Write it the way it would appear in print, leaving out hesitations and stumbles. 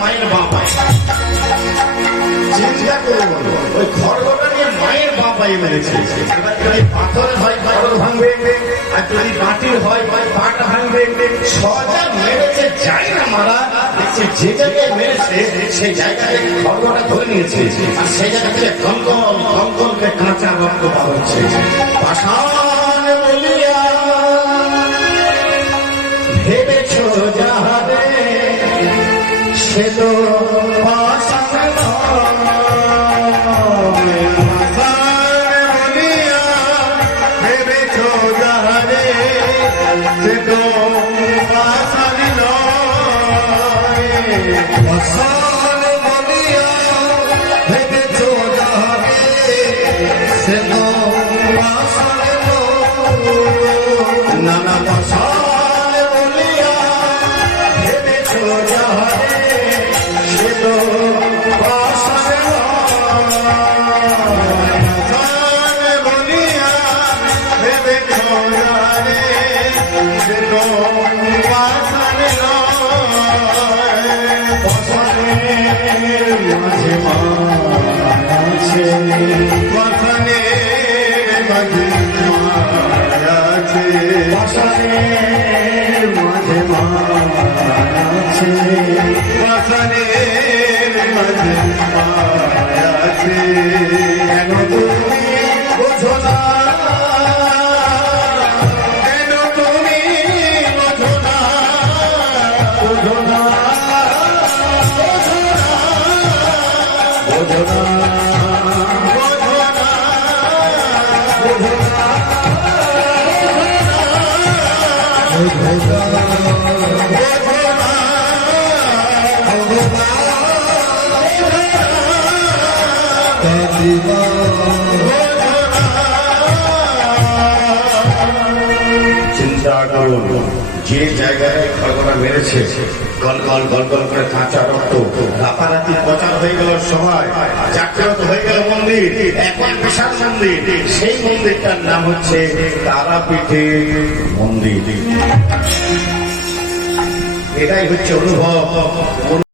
মায়ের বাবা চিন্তা করুন, ওই খড়গটা নিয়ে মায়ের বাবাই মেরেছে। এবার যদি পাথরের হয় খড়গ ভাঙবে, আর যদি মাটির হয় পাটা ভাঙবে। সজা মেরেছে যাই না মারা, দেখছে যে জায়গায় মেরেছে সেই জায়গায় খড়গটা ধরে নিয়েছে, আর সেই জায়গা থেকে কঙ্কল কঙ্কলকে কাঁচা রক্ত বার হচ্ছে। পাষাণ বলিয়া ভেবেছ যাহারে, সে তো পাষাণ বলিয়া ভেবেছ যাহারে, সে তো পাষাণ পাষাণ বলিয়া ভেবেছ যাহারে, সে তো পাষাণ নানা পাষাণ বলিয়া ভেবেছ যাহারে, সে তো পাষাণ বলিয়া ভেবেছ যাহারে, সে তো পাষাণ মাঝে আছে পাষাণের মাঝে আছে, পাষাণের মাঝে আছে, পাষাণের মাঝে আছে। কেন তুমি বোঝো না, কেন তুমি বোঝো না, বোঝো না, বোঝো না, চিন্তা করুন, যে জায়গায় খড়গটা মেরেছে গলগল গলগল করে কাঁচা রক্ত, রাতারাতি প্রচার হয়ে গেল, সবাই জাগ্রত হয়ে গেল মন্দির, এখন বিশাল মন্দির। সেই মন্দিরটার নাম হচ্ছে তারাপীঠের মন্দির। এটাই হচ্ছে অনুভব।